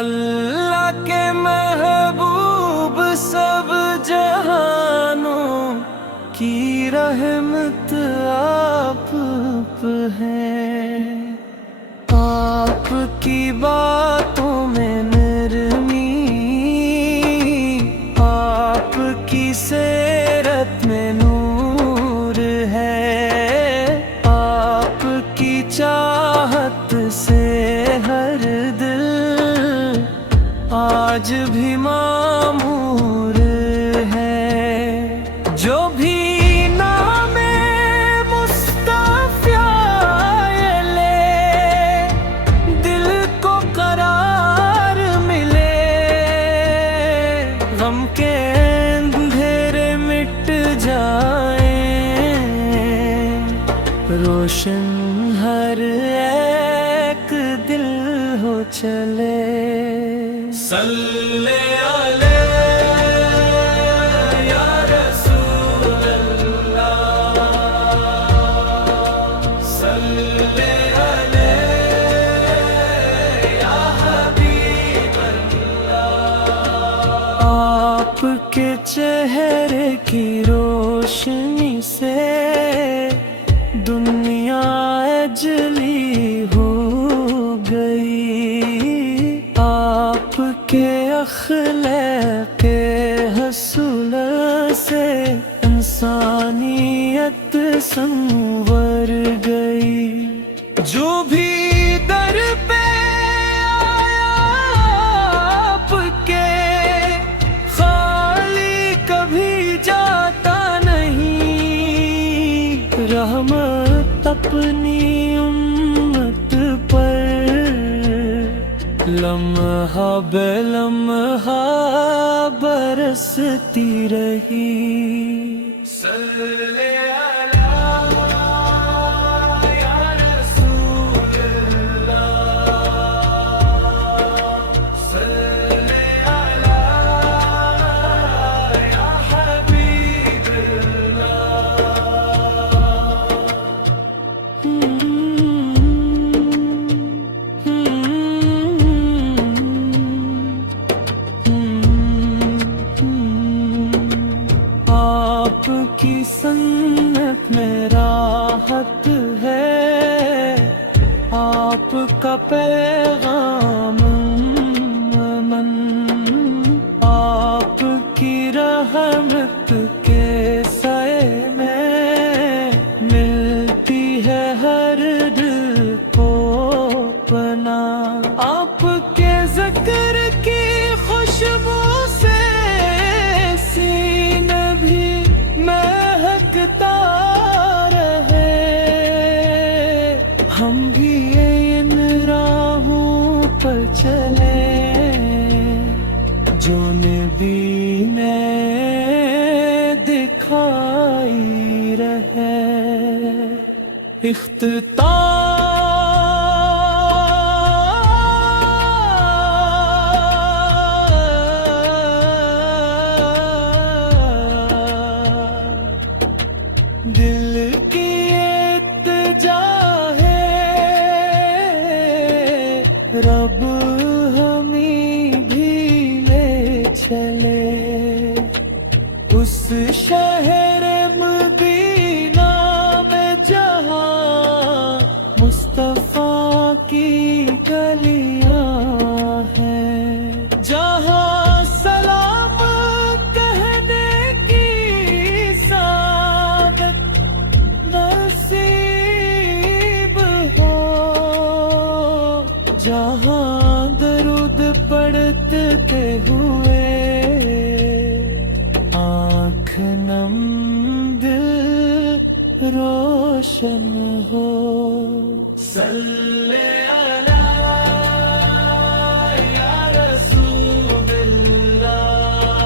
अल्लाह के महबूब सब जहानों की रहमत आप पे है। आपकी बातों में नरमी, आपकी सेरत में नूर है। आपकी चाहत से हर दिल आज भी मामूर है। जो भी नामे मुस्तफ़ा ले, दिल को करार मिले। गम के अंधेरे मिट जाए, रोशन हर एक दिल हो चले। सल्ले अलैहि या रसूल अल्लाह, सल्ले अलैहि या हबीब अल्लाह। आपके चेहरे की रोशनी से दुनिया अजली हो गई। आपके अखलाक़े हसूल से इंसानियत संवर गई। जो भी दर पे आया आपके, खाली कभी जाता नहीं। रहमत अपनी उम्मत पर लम्हा बेलम्हा बरसती रही। सल्ले अला या रसूल अल्लाह, सल्ले अला या हबीब आपकी सन्नत में राहत है। आपका पैगाम अमन, आपकी रहमत के साए में मिलती है हर दिल को पनाह। आपके ज़िक्र की खुशबू से सीना भी महकता रहे। हम भी इन राहों पर चले जो नबी ने दिखाई रहे। दिल की इत्तिजा है, रब हमें भी ले चले। उस शहर मदीना में जहाँ मुस्तफा की गलियाँ हैं, जहाँ सलाम कहने की नसीब हो। जहाँ दरूद पढ़ते हुए आँख नम दिल रोशन हो। सल्ले अला या रसूल अल्लाह,